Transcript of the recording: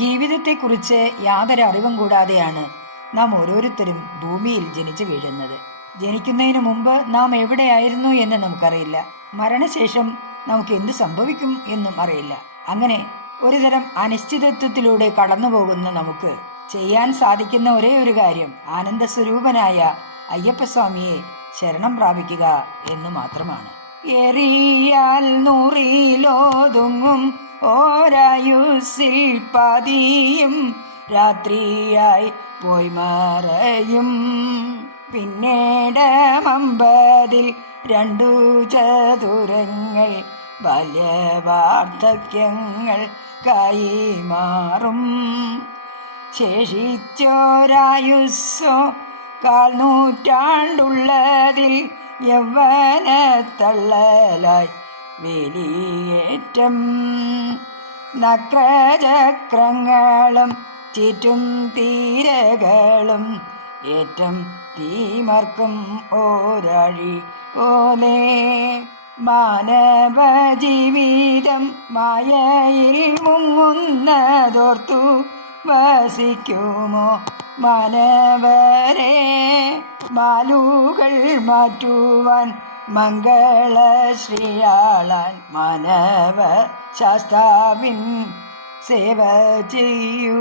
ജീവിതത്തെക്കുറിച്ച് യാതൊരു അറിവും കൂടാതെയാണ് നാം ഓരോരുത്തരും ഭൂമിയിൽ ജനിച്ചു വീഴുന്നത്. ജനിക്കുന്നതിന് മുമ്പ് നാം എവിടെയായിരുന്നു എന്ന് നമുക്കറിയില്ല. മരണശേഷം നമുക്ക് എന്ത് സംഭവിക്കും എന്നും അറിയില്ല. അങ്ങനെ ഒരുതരം അനിശ്ചിതത്വത്തിലൂടെ കടന്നു പോകുന്ന നമുക്ക് ചെയ്യാൻ സാധിക്കുന്ന ഒരേ ഒരു കാര്യം ആനന്ദസ്വരൂപനായ അയ്യപ്പസ്വാമിയെ ശരണം പ്രാപിക്കുക എന്ന് മാത്രമാണ്. എറിയാൽ നൂറിലൊതുങ്ങും ഓരായുസിൽ പതിയും രാത്രിയായി പോയി മറയും. പിന്നീട് 50 2 ചതുരങ്ങൾ ബാല്യവാർദ്ധക്യങ്ങൾ കൈമാറും. ശേഷിച്ചോരായുസ്സോ 1/4 നൂറ്റാണ്ടുള്ളതിൽ യൗവനത്തള്ളലായി വേലിയേറ്റം. നക്രചക്രങ്ങളും ചീറ്റും തീരകളും ഏറ്റം തീമർക്കും ഓരാഴി ഓലേ. മാനവ ജീവിതം മായയിൽ മുങ്ങുന്നതോർത്തു വസിക്കുമോ മാനവരെ? മാലുകൾ മാറ്റുവാൻ മംഗളശ്രീയാളാൻ മാനവ ശാസ്താവിൻ സേവ ചെയ്യൂ.